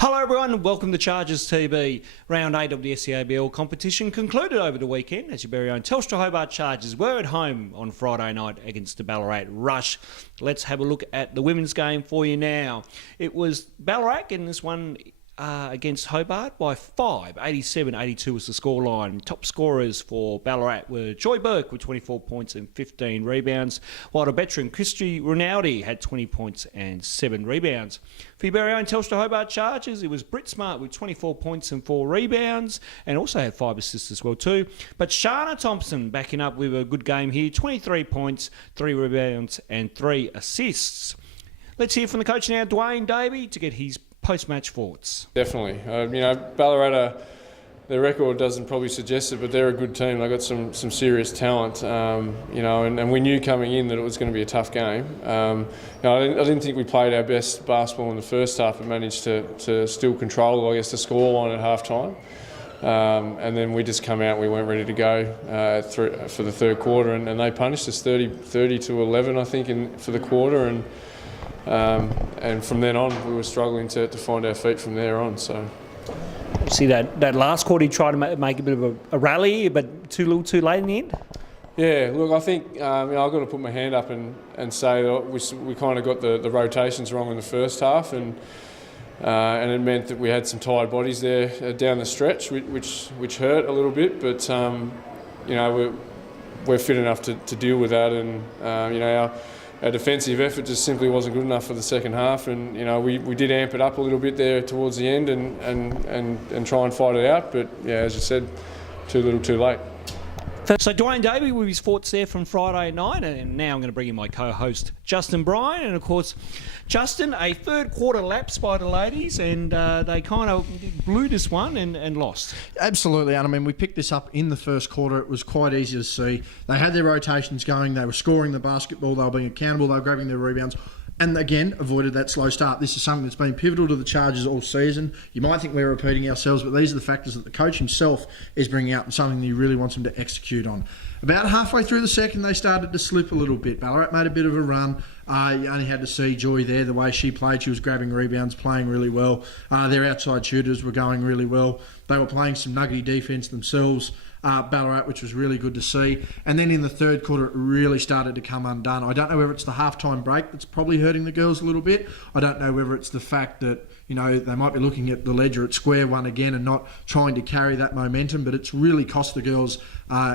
Hello everyone, welcome to Chargers TV. Round 8 of the SCABL competition concluded over the weekend as your very own Telstra Hobart Chargers were at home on Friday night against the Ballarat Rush. Let's have a look at the women's game for you now. It was Ballarat getting this one against Hobart by 5. 87-82 was the scoreline. Top scorers for Ballarat were Joy Burke with 24 points and 15 rebounds, while the veteran Christy Rinaldi had 20 points and 7 rebounds. For your very own Telstra Hobart Chargers, it was Britt Smart with 24 points and 4 rebounds, and also had 5 assists as well too. But Shana Thompson backing up with a good game here, 23 points, 3 rebounds and 3 assists. Let's hear from the coach now, Dwain Davie, to get his post-match thoughts. Definitely. Ballarat, their record doesn't probably suggest it, but they're a good team. They've got some serious talent, and we knew coming in that it was going to be a tough game. I didn't think we played our best basketball in the first half, but managed to still control, the scoreline at half-time. And then we just come out, we weren't ready to go for the third quarter, and they punished us 30-11, I think, for the quarter. And from then on, we were struggling to find our feet from there on. So, see that last quarter, he tried to make a bit of a rally, but too little, too late in the end. Yeah, look, I think I've got to put my hand up and say that we kind of got the rotations wrong in the first half, and it meant that we had some tired bodies there down the stretch, which hurt a little bit. But we're fit enough to deal with that, and our defensive effort just simply wasn't good enough for the second half, and we did amp it up a little bit there towards the end and try and fight it out, but yeah, as you said, too little, too late. So Dwain Davie with his thoughts there from Friday night, and now I'm going to bring in my co-host Justin Bryan, and of course Justin, a third quarter lapse by the ladies, and they kind of blew this one and lost. Absolutely, and I mean we picked this up in the first quarter. It was quite easy to see. They had their rotations going, they were scoring the basketball, they were being accountable, they were grabbing their rebounds, and again, avoided that slow start. This is something that's been pivotal to the Chargers all season. You might think we're repeating ourselves, but these are the factors that the coach himself is bringing out and something that he really wants them to execute on. About halfway through the second, they started to slip a little bit. Ballarat made a bit of a run. You only had to see Joy there, the way she played. She was grabbing rebounds, playing really well. Their outside shooters were going really well. They were playing some nuggety defence themselves, Ballarat, which was really good to see. And then in the third quarter, it really started to come undone. I don't know whether it's the halftime break that's probably hurting the girls a little bit. I don't know whether it's the fact that they might be looking at the ledger at square one again and not trying to carry that momentum, but it's really cost the girls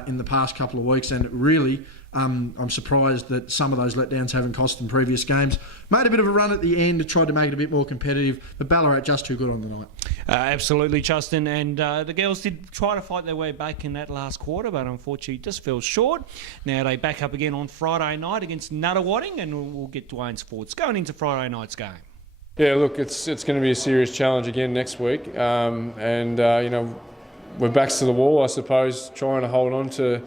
in the past couple of weeks, and it really, I'm surprised that some of those letdowns haven't cost them previous games. Made a bit of a run at the end, tried to make it a bit more competitive, but Ballarat just too good on the night. Absolutely, Justin, and the girls did try to fight their way back in that last quarter, but unfortunately just fell short. Now they back up again on Friday night against Nunawading, and we'll get Dwayne's thoughts going into Friday night's game. Yeah, look, it's going to be a serious challenge again next week, we're backs to the wall, I suppose, trying to hold on to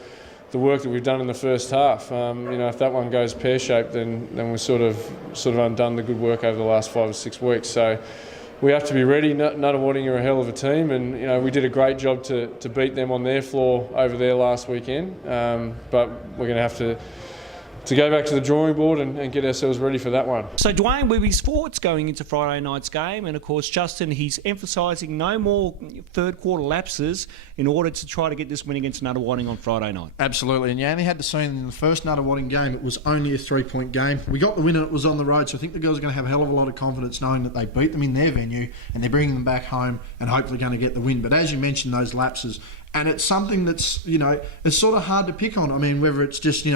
the work that we've done in the first half. If that one goes pear-shaped, then we've sort of undone the good work over the last 5 or 6 weeks. So we have to be ready. Nunawading are a hell of a team, and we did a great job to beat them on their floor over there last weekend. But we're going to have to go back to the drawing board and get ourselves ready for that one. So Dwain, with his thoughts going into Friday night's game, and of course Justin, he's emphasising no more third quarter lapses in order to try to get this win against Nunawading on Friday night. Absolutely, and you only had to see in the first Nunawading game, it was only a 3-point game. We got the win and it was on the road, so I think the girls are going to have a hell of a lot of confidence knowing that they beat them in their venue and they're bringing them back home and hopefully going to get the win. But as you mentioned, those lapses, and it's something that's, it's sort of hard to pick on. I mean, whether it's just,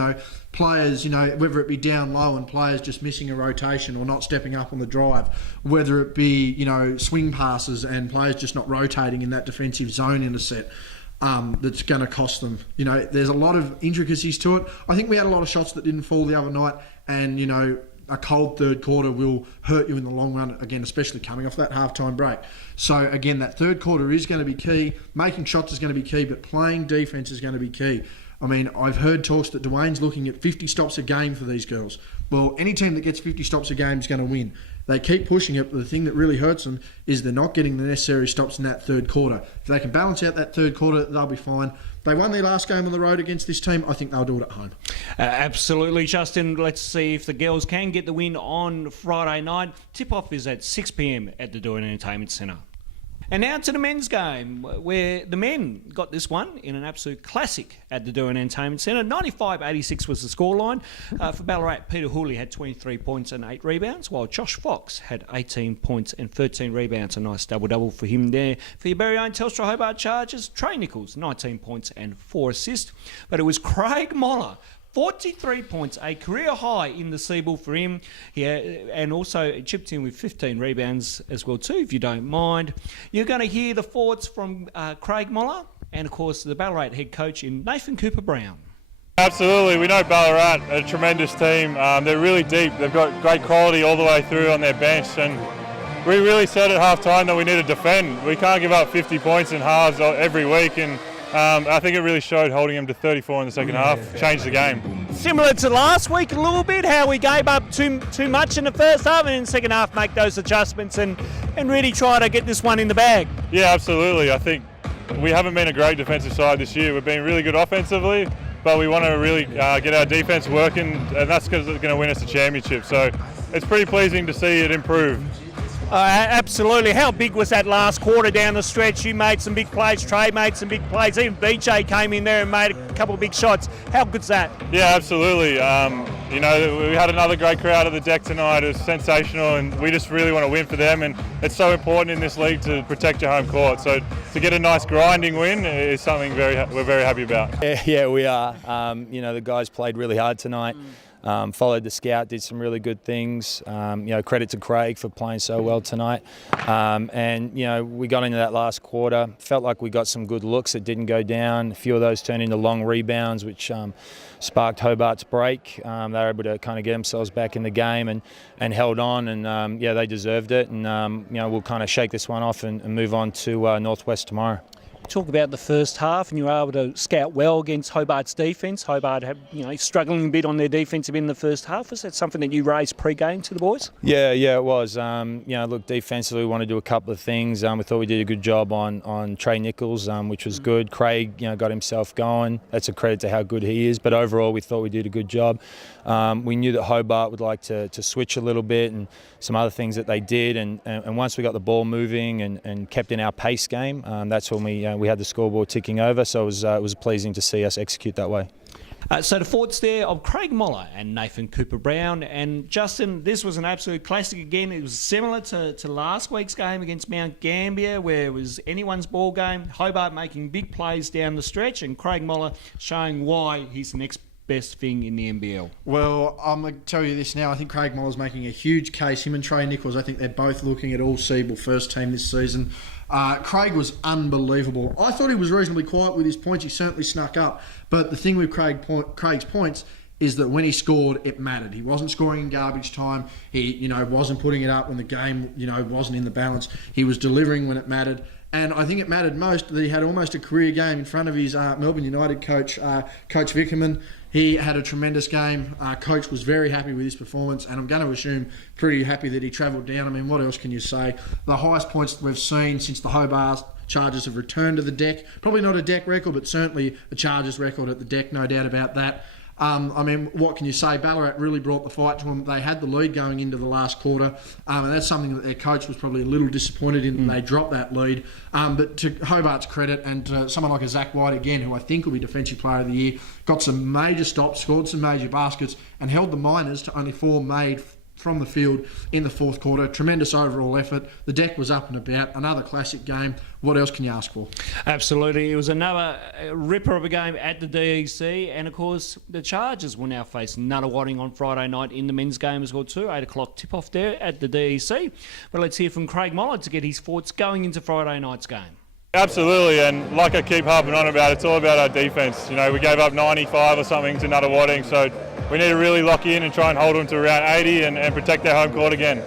players, whether it be down low and players just missing a rotation or not stepping up on the drive, whether it be, swing passes and players just not rotating in that defensive zone in a set, that's going to cost them. There's a lot of intricacies to it. I think we had a lot of shots that didn't fall the other night, and, a cold third quarter will hurt you in the long run, again, especially coming off that halftime break. So, again, that third quarter is going to be key. Making shots is going to be key, but playing defence is going to be key. I mean, I've heard talks that Dwayne's looking at 50 stops a game for these girls. Well, any team that gets 50 stops a game is going to win. They keep pushing it, but the thing that really hurts them is they're not getting the necessary stops in that third quarter. If they can balance out that third quarter, they'll be fine. They won their last game on the road against this team. I think they'll do it at home. Absolutely, Justin. Let's see if the girls can get the win on Friday night. Tip-off is at 6 p.m. at the Dwain Entertainment Centre. And now to the men's game, where the men got this one in an absolute classic at the Dwain Entertainment Centre. 95-86 was the scoreline. For Ballarat, Peter Hooley had 23 points and 8 rebounds, while Josh Fox had 18 points and 13 rebounds. A nice double-double for him there. For your very own Telstra Hobart Chargers, Trey Nichols, 19 points and 4 assists. But it was Craig Moller, 43 points, a career high in the Seabull for him. And also chipped in with 15 rebounds as well too, if you don't mind. You're going to hear the thoughts from Craig Moller and, of course, the Ballarat head coach in Nathan Cooper-Brown. Absolutely. We know Ballarat are a tremendous team. They're really deep. They've got great quality all the way through on their bench. And we really said at half-time that we need to defend. We can't give up 50 points in halves every week. And I think it really showed holding them to 34 in the second half, changed the game. Similar to last week a little bit, how we gave up too much in the first half and in the second half make those adjustments and really try to get this one in the bag. Yeah, absolutely. I think we haven't been a great defensive side this year. We've been really good offensively, but we want to really get our defence working, and that's because it's going to win us the championship. So it's pretty pleasing to see it improve. Absolutely. How big was that last quarter down the stretch? You made some big plays, Trey made some big plays, even BJ came in there and made a couple of big shots. How good's that? Yeah, absolutely. We had another great crowd at the deck tonight. It was sensational, and we just really want to win for them, and it's so important in this league to protect your home court. So to get a nice grinding win is something we're very happy about. Yeah, we are. The guys played really hard tonight. Followed the scout, did some really good things. Credit to Craig for playing so well tonight. We got into that last quarter. Felt like we got some good looks that didn't go down. A few of those turned into long rebounds, which sparked Hobart's break. They were able to kind of get themselves back in the game and held on. And they deserved it. And we'll kind of shake this one off and move on to Northwest tomorrow. Talk about the first half, and you were able to scout well against Hobart's defence. Hobart had, struggling a bit on their defensive in the first half. Was that something that you raised pre-game to the boys? Yeah, it was. Look, defensively, we wanted to do a couple of things. We thought we did a good job on Trey Nichols, which was good. Craig, got himself going. That's a credit to how good he is. But overall, we thought we did a good job. We knew that Hobart would like to switch a little bit, and some other things that they did. And once we got the ball moving and kept in our pace game, that's when we had the scoreboard ticking over. So it was pleasing to see us execute that way. So the thoughts there of Craig Moller and Nathan Cooper-Brown. And Justin, this was an absolute classic again. It was similar to last week's game against Mount Gambier, where it was anyone's ball game. Hobart making big plays down the stretch, and Craig Moller showing why he's the next best thing in the NBL. Well, I'm going to tell you this now. I think Craig Moller's making a huge case. Him and Trey Nichols, I think they're both looking at all Seabull first team this season. Craig was unbelievable. I thought he was reasonably quiet with his points. He certainly snuck up. But the thing with Craig's points is that when he scored, it mattered. He wasn't scoring in garbage time. He, wasn't putting it up when the game, wasn't in the balance. He was delivering when it mattered. And I think it mattered most that he had almost a career game in front of his Melbourne United coach, Coach Vickerman. He had a tremendous game. Coach was very happy with his performance, and I'm going to assume pretty happy that he travelled down. I mean, what else can you say? The highest points that we've seen since the Hobart Chargers have returned to the deck. Probably not a deck record, but certainly a Chargers record at the deck, no doubt about that. What can you say? Ballarat really brought the fight to them. They had the lead going into the last quarter, and that's something that their coach was probably a little disappointed in. They dropped that lead. But to Hobart's credit, and to someone like a Zach White again, who I think will be Defensive Player of the Year, got some major stops, scored some major baskets, and held the Miners to only 4 made from the field in the fourth quarter. Tremendous overall effort. The deck was up and about. Another classic game. What else can you ask for? Absolutely. It was another ripper of a game at the DEC. And, of course, the Chargers will now face Nunawading on Friday night in the men's game as well too. 8 o'clock tip-off there at the DEC. But let's hear from Craig Moller to get his thoughts going into Friday night's game. Absolutely, and like I keep harping on about, it's all about our defence. We gave up 95 or something to Nunawading, so we need to really lock in and try and hold them to around 80 and protect their home court again.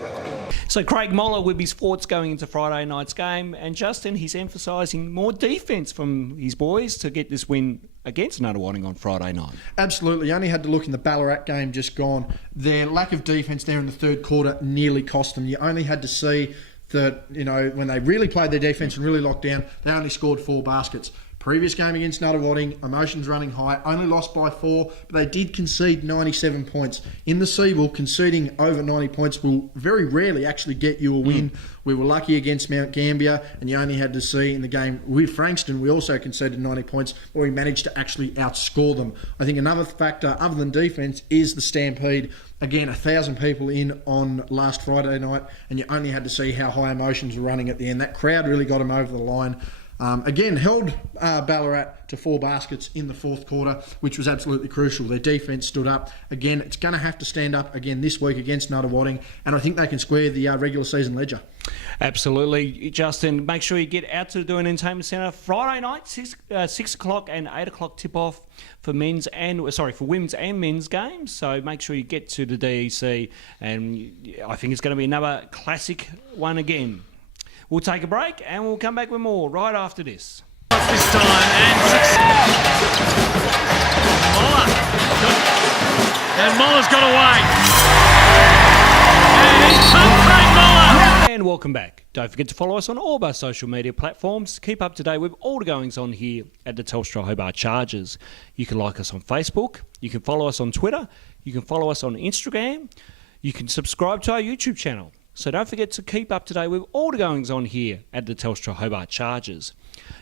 So Craig Moller with his thoughts going into Friday night's game, and Justin, he's emphasising more defence from his boys to get this win against Nunawading on Friday night. Absolutely. You only had to look in the Ballarat game just gone. Their lack of defence there in the third quarter nearly cost them. You only had to see that, when they really played their defence and really locked down, they only scored 4 baskets. Previous game against Nunawading, emotions running high, only lost by 4, but they did concede 97 points. In the Seagull, conceding over 90 points will very rarely actually get you a win. We were lucky against Mount Gambier, and you only had to see in the game with Frankston, we also conceded 90 points, where we managed to actually outscore them. I think another factor, other than defence, is the Stampede. Again, 1,000 people in on last Friday night, and you only had to see how high emotions were running at the end. That crowd really got them over the line. Again, held Ballarat to 4 baskets in the fourth quarter, which was absolutely crucial. Their defence stood up. Again, it's going to have to stand up again this week against Nunawading, and I think they can square the regular season ledger. Absolutely, Justin. Make sure you get out to the Dwain Entertainment Centre Friday night, 6 o'clock and 8 o'clock tip-off for women's and men's games. So make sure you get to the DEC, and I think it's going to be another classic one again. We'll take a break and we'll come back with more right after this. This time and Moller. And Moller's got away. And in comes Craig Moller. And welcome back. Don't forget to follow us on all of our social media platforms. Keep up to date with all the goings on here at the Telstra Hobart Chargers. You can like us on Facebook. You can follow us on Twitter. You can follow us on Instagram. You can subscribe to our YouTube channel. So don't forget to keep up to date with all the goings on here at the Telstra Hobart Chargers.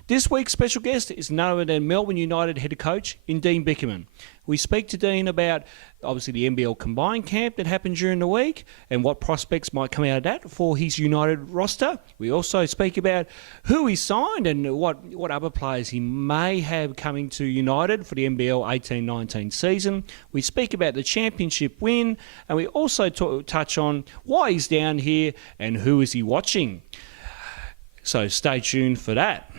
This week's special guest is none other than Melbourne United head coach in Dean Vickerman. We speak to Dean about obviously the NBL combined camp that happened during the week and what prospects might come out of that for his United roster. We also speak about who he signed and what other players he may have coming to United for the NBL 18-19 season. We speak about the championship win, and we also touch on why he's down here and who is he watching. So stay tuned for that.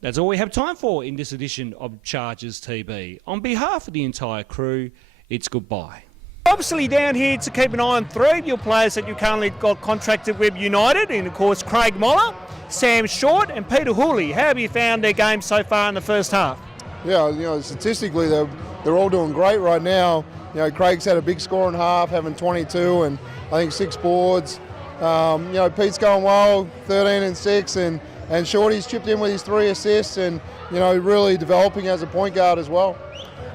That's all we have time for in this edition of Chargers TV. On behalf of the entire crew, it's goodbye. Obviously down here to keep an eye on 3 of your players that you currently got contracted with United, and of course Craig Moller, Sam Short and Peter Hooley. How have you found their game so far in the first half? Yeah, statistically they're all doing great right now. Craig's had a big score in half, having 22 and I think 6 boards. Pete's going well, 13 and 6, and Shorty's chipped in with his 3 assists and, really developing as a point guard as well.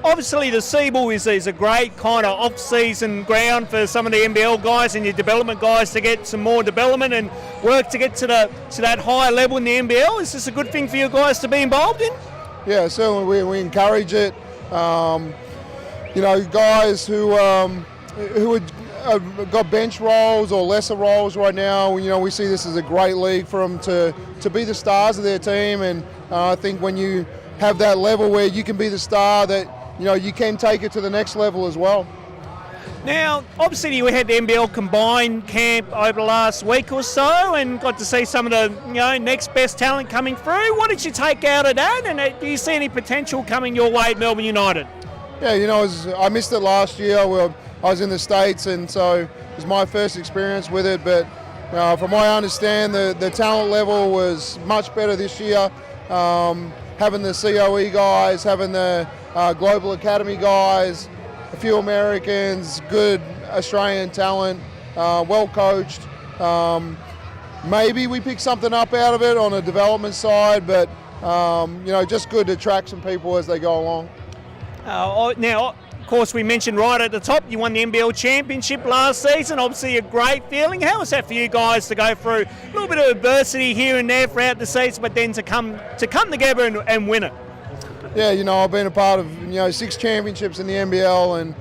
Obviously the Seagull is a great kind of off-season ground for some of the NBL guys and your development guys to get some more development and work to get to that higher level in the NBL. Is this a good thing for you guys to be involved in? Yeah, certainly we encourage it. Guys who got bench roles or lesser roles right now, we see this as a great league for them to be the stars of their team, and I think when you have that level where you can be the star, that you can take it to the next level as well. Now, obviously we had the NBL combined camp over the last week or so and got to see some of the next best talent coming through. What did you take out of that, and do you see any potential coming your way at Melbourne United? Yeah, I missed it last year. I was in the States, and so it was my first experience with it, but from what I understand, the talent level was much better this year. Having the COE guys, having the Global Academy guys, a few Americans, good Australian talent, well coached. Maybe we pick something up out of it on a development side, but just good to track some people as they go along. Now, of course, we mentioned right at the top, you won the NBL Championship last season. Obviously a great feeling. How was that for you guys to go through a little bit of adversity here and there throughout the season, but then to come together and win it? Yeah, I've been a part of 6 championships in the NBL, and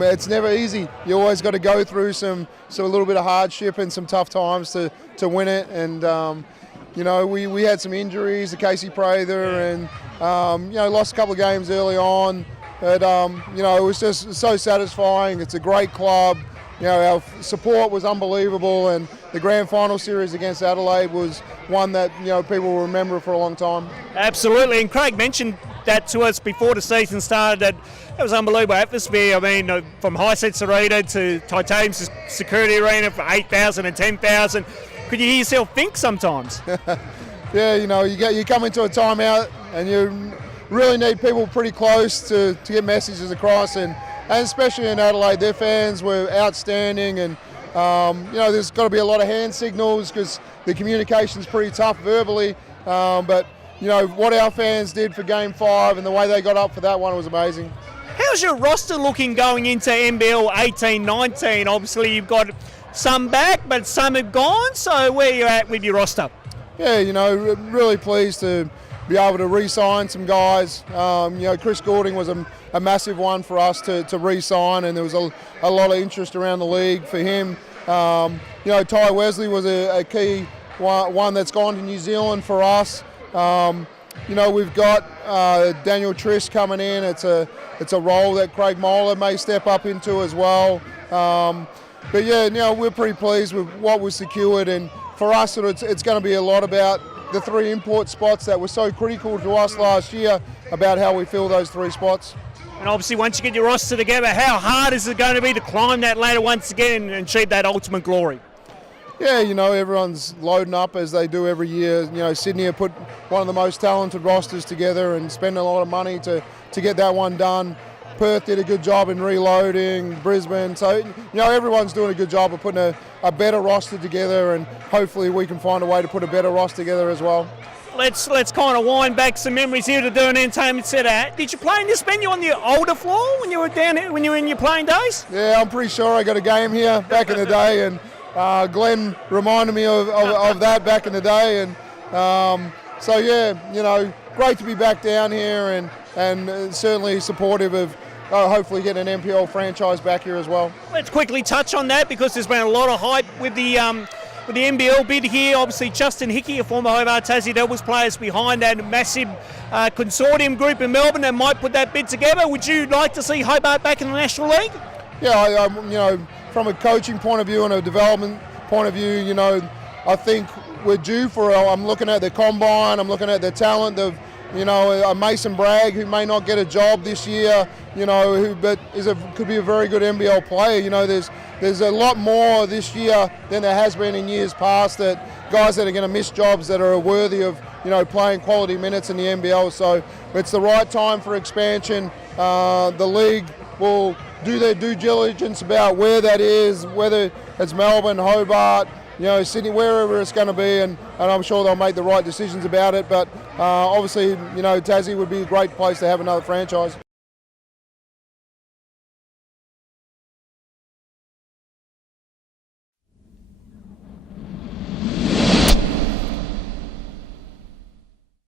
it's never easy. You always got to go through some a little bit of hardship and some tough times to win it. And we had some injuries to Casey Prather, and lost a couple of games early on. But, it was just so satisfying. It's a great club. Our support was unbelievable, and the grand final series against Adelaide was one that, people will remember for a long time. Absolutely, and Craig mentioned that to us before the season started. That was unbelievable atmosphere. I mean, from Hisense Arena to Titanium Security Arena for 8,000 and 10,000. Could you hear yourself think sometimes? Yeah, you come into a timeout and you really need people pretty close to get messages across, and especially in Adelaide, their fans were outstanding, and there's got to be a lot of hand signals because the communication's pretty tough verbally, but what our fans did for Game 5 and the way they got up for that one was amazing. How's your roster looking going into NBL 18-19? Obviously, you've got some back, but some have gone. So where are you at with your roster? Yeah, really pleased to be able to re-sign some guys. Chris Goulding was a massive one for us to re-sign, and there was a lot of interest around the league for him. Ty Wesley was a key one that's gone to New Zealand for us. We've got Daniel Triss coming in. It's a role that Craig Moller may step up into as well. But yeah, we're pretty pleased with what was secured, and for us it's going to be a lot about the 3 import spots that were so critical to us last year, about how we fill those 3 spots. And obviously, once you get your roster together, how hard is it going to be to climb that ladder once again and achieve that ultimate glory? Yeah, everyone's loading up as they do every year. Sydney have put one of the most talented rosters together and spend a lot of money to get that one done. Perth did a good job in reloading, Brisbane. So, everyone's doing a good job of putting a better roster together, and hopefully we can find a way to put a better roster together as well. Let's kind of wind back some memories here to do an entertainment centre. Did you play in this venue on the older floor when you were down here, when you were in your playing days? Yeah, I'm pretty sure I got a game here back in the day, and Glenn reminded me of that back in the day, and so yeah, great to be back down here, and certainly supportive of hopefully getting an NPL franchise back here as well. Let's quickly touch on that, because there's been a lot of hype with the NBL bid here. Obviously, Justin Hickey, a former Hobart Tassie Devils player, is behind that massive consortium group in Melbourne that might put that bid together. Would you like to see Hobart back in the National League? Yeah, from a coaching point of view and a development point of view, I think we're due for. I'm looking at the combine. I'm looking at the talent of, a Mason Bragg, who may not get a job this year, but could be a very good NBL player. There's a lot more this year than there has been in years past, that guys that are going to miss jobs that are worthy of, playing quality minutes in the NBL. So it's the right time for expansion. The league will do their due diligence about where that is, whether it's Melbourne, Hobart, Sydney, wherever it's going to be, and I'm sure they'll make the right decisions about it. But obviously, Tassie would be a great place to have another franchise.